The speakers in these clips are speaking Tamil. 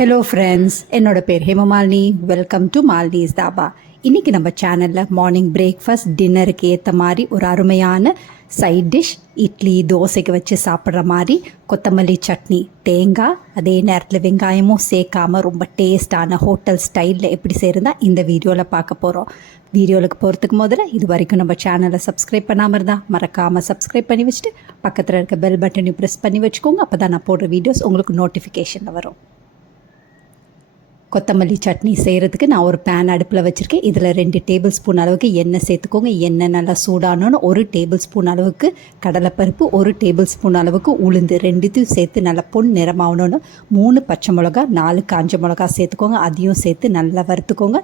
ஹலோ ஃப்ரெண்ட்ஸ், என்னோட பேர் ஹேமமாலினி. Welcome to Malini's dhaba. இன்றைக்கி நம்ம சேனலில் மார்னிங் பிரேக்ஃபாஸ்ட் டின்னருக்கு ஏற்ற மாதிரி ஒரு அருமையான சைட் டிஷ், இட்லி தோசைக்கு வச்சு சாப்பிட்ற மாதிரி கொத்தமல்லி சட்னி, தேங்காய், அதே நேரத்தில் வெங்காயமும் சேர்க்காமல் ரொம்ப டேஸ்டான ஹோட்டல் ஸ்டைலில் எப்படி செய்கிறதா இந்த வீடியோவில் பார்க்க போகிறோம். வீடியோவுக்கு போகிறதுக்கு முதல்ல இது வரைக்கும் நம்ம சேனலை சப்ஸ்கிரைப் பண்ணாமல் இருந்தால் மறக்காமல் சப்ஸ்கிரைப் பண்ணி வச்சுட்டு பக்கத்தில் இருக்க பெல் பட்டனையும் ப்ரெஸ் பண்ணி வச்சுக்கோங்க. அப்போ தான் நான் போடுற வீடியோஸ் உங்களுக்கு நோட்டிஃபிகேஷனில் வரும். கொத்தமல்லி சட்னி செய்கிறதுக்கு நான் ஒரு பேன் அடுப்பில் வச்சுருக்கேன். இதில் 2 டேபிள் ஸ்பூன் அளவுக்கு எண்ணெய் சேர்த்துக்கோங்க. எண்ணெய் நல்லா சூடானோன்னு 1 டேபிள் ஸ்பூன் அளவுக்கு கடலைப்பருப்பு, 1 டேபிள் ஸ்பூன் அளவுக்கு உளுந்து, 2த்தையும் சேர்த்து நல்லா பொன் நிறமாகணுன்னு 3 பச்சை மிளகா, 4 காஞ்ச மிளகா சேர்த்துக்கோங்க. அதையும் சேர்த்து நல்லா வறுத்துக்கோங்க.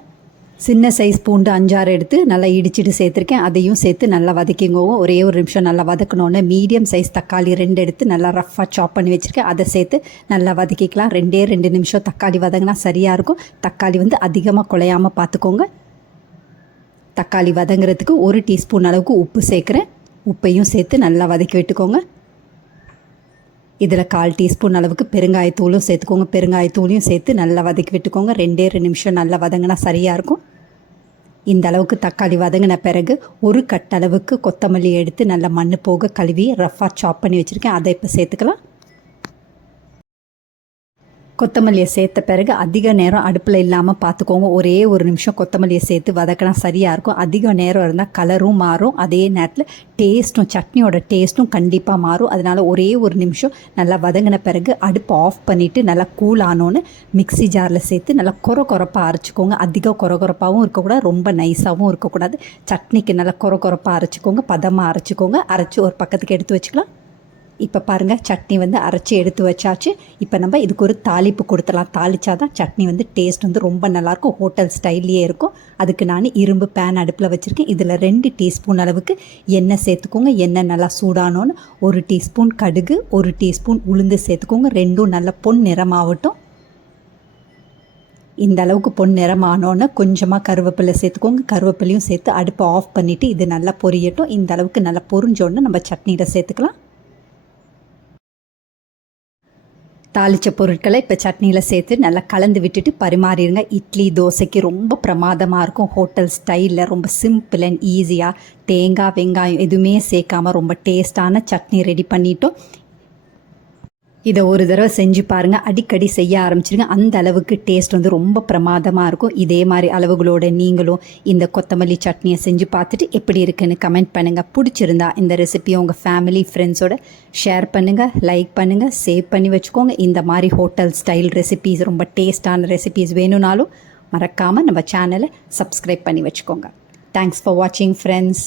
சின்ன சைஸ் பூண்டு 5-6 எடுத்து நல்லா இடிச்சிட்டு சேர்த்துருக்கேன். அதையும் சேர்த்து நல்லா வதக்கிங்க. ஒரே ஒரு நிமிஷம் நல்லா வதக்கணுன்னு மீடியம் சைஸ் தக்காளி 2 எடுத்து நல்லா ரஃப்பாக சாப் பண்ணி வச்சுருக்கேன். அதை சேர்த்து நல்லா வதக்கிக்கலாம். 2 நிமிஷம் தக்காளி வதங்கினா சரியாக இருக்கும். தக்காளி அதிகமாக குழையாமல் பார்த்துக்கோங்க. தக்காளி வதங்குறதுக்கு 1 டீஸ்பூன் அளவுக்கு உப்பு சேர்க்குறேன். உப்பையும் சேர்த்து நல்லா வதக்கி விட்டுக்கோங்க. இதில் 1/4 டீஸ்பூன் அளவுக்கு பெருங்காயத்தூளும் சேர்த்துக்கோங்க. பெருங்காயத்தூளையும் சேர்த்து நல்லா வதக்கி விட்டுக்கோங்க. 2 நிமிஷம் நல்லா வதங்கினா சரியாக இருக்கும். இந்த அளவுக்கு தக்காளி வதங்கின பிறகு 1 கட் அளவுக்கு கொத்தமல்லி எடுத்து நல்லா மண் போக கழுவி ரஃப்பாக சாப் பண்ணி வச்சுருக்கேன். அதை இப்போ சேர்த்துக்கலாம். கொத்தமல்லியை சேர்த்த பிறகு அதிக நேரம் அடுப்பில் இல்லாமல் பார்த்துக்கோங்க. ஒரே ஒரு நிமிஷம் கொத்தமல்லியை சேர்த்து வதக்கினா சரியாக இருக்கும். அதிக நேரம் இருந்தால் கலரும் மாறும், அதே நேரத்தில் டேஸ்ட்டும், சட்னியோட டேஸ்ட்டும் கண்டிப்பாக மாறும். அதனால் ஒரே ஒரு நிமிஷம் நல்லா வதங்கின பிறகு அடுப்பு ஆஃப் பண்ணிவிட்டு நல்லா கூல் ஆனோன்னு மிக்ஸி ஜாரில் சேர்த்து நல்லா கொரப்பாக அரைச்சிக்கோங்க. அதிகம் கொரப்பாகவும் இருக்கக்கூடாது, ரொம்ப நைஸாகவும் இருக்கக்கூடாது. சட்னிக்கு நல்லா கொரப்பாக அரைச்சிக்கோங்க, பதமாக அரைச்சிக்கோங்க. அரைச்சி ஒரு பக்கத்துக்கு எடுத்து வச்சுக்கலாம். இப்போ பாருங்கள், சட்னி அரைச்சி எடுத்து வச்சாச்சு. இப்போ நம்ம இதுக்கு ஒரு தாளிப்பு கொடுத்துடலாம். தாளித்தா தான் சட்னி டேஸ்ட் ரொம்ப நல்லாயிருக்கும், ஹோட்டல் ஸ்டைல்லையே இருக்கும். அதுக்கு நான் இரும்பு பேன் அடுப்பில் வச்சுருக்கேன். இதில் 2 டீஸ்பூன் அளவுக்கு எண்ணெய் சேர்த்துக்கோங்க. எண்ணெய் நல்லா சூடானோன்னு 1 டீஸ்பூன் கடுகு, 1 டீஸ்பூன் உளுந்து சேர்த்துக்கோங்க. 2ம் நல்லா பொன் நிறமாகட்டும். இந்த அளவுக்கு பொன் நிறமானோன்னு கொஞ்சமாக கருவேப்பிலை சேர்த்துக்கோங்க. கருவேப்பிலையும் சேர்த்து அடுப்பை ஆஃப் பண்ணிவிட்டு இது நல்லா பொரியட்டும். இந்த அளவுக்கு நல்லா பொரிஞ்சோன்னு நம்ம சட்னியில் சேர்த்துக்கலாம். தாளித்த பொருட்களை இப்போ சட்னியில் சேர்த்து நல்லா கலந்து விட்டுட்டு பரிமாறிடுங்க. இட்லி தோசைக்கு ரொம்ப பிரமாதமாக இருக்கும். ஹோட்டல் ஸ்டைலில் ரொம்ப சிம்பிள் அண்ட் ஈஸியாக தேங்காய் வெங்காயம் எதுவுமே சேர்க்காமல் ரொம்ப டேஸ்டான சட்னி ரெடி பண்ணிட்டோம். இதை ஒரு தடவை செஞ்சு பாருங்கள், அடிக்கடி செய்ய ஆரம்பிச்சிருங்க. அந்த அளவுக்கு டேஸ்ட் ரொம்ப பிரமாதமாக இருக்கும். இதே மாதிரி அளவுகளோடு நீங்களும் இந்த கொத்தமல்லி சட்னியை செஞ்சு பார்த்துட்டு எப்படி இருக்குன்னு கமெண்ட் பண்ணுங்கள். பிடிச்சிருந்தா இந்த ரெசிபியை உங்கள் ஃபேமிலி ஃப்ரெண்ட்ஸோட ஷேர் பண்ணுங்கள், லைக் பண்ணுங்கள், சேவ் பண்ணி வச்சுக்கோங்க. இந்த மாதிரி ஹோட்டல் ஸ்டைல் ரெசிபீஸ், ரொம்ப டேஸ்டான ரெசிபீஸ் வேணும்னாலும் மறக்காமல் நம்ம சேனலை சப்ஸ்கிரைப் பண்ணி வச்சுக்கோங்க. தேங்க்ஸ் ஃபார் வாட்சிங் ஃப்ரெண்ட்ஸ்.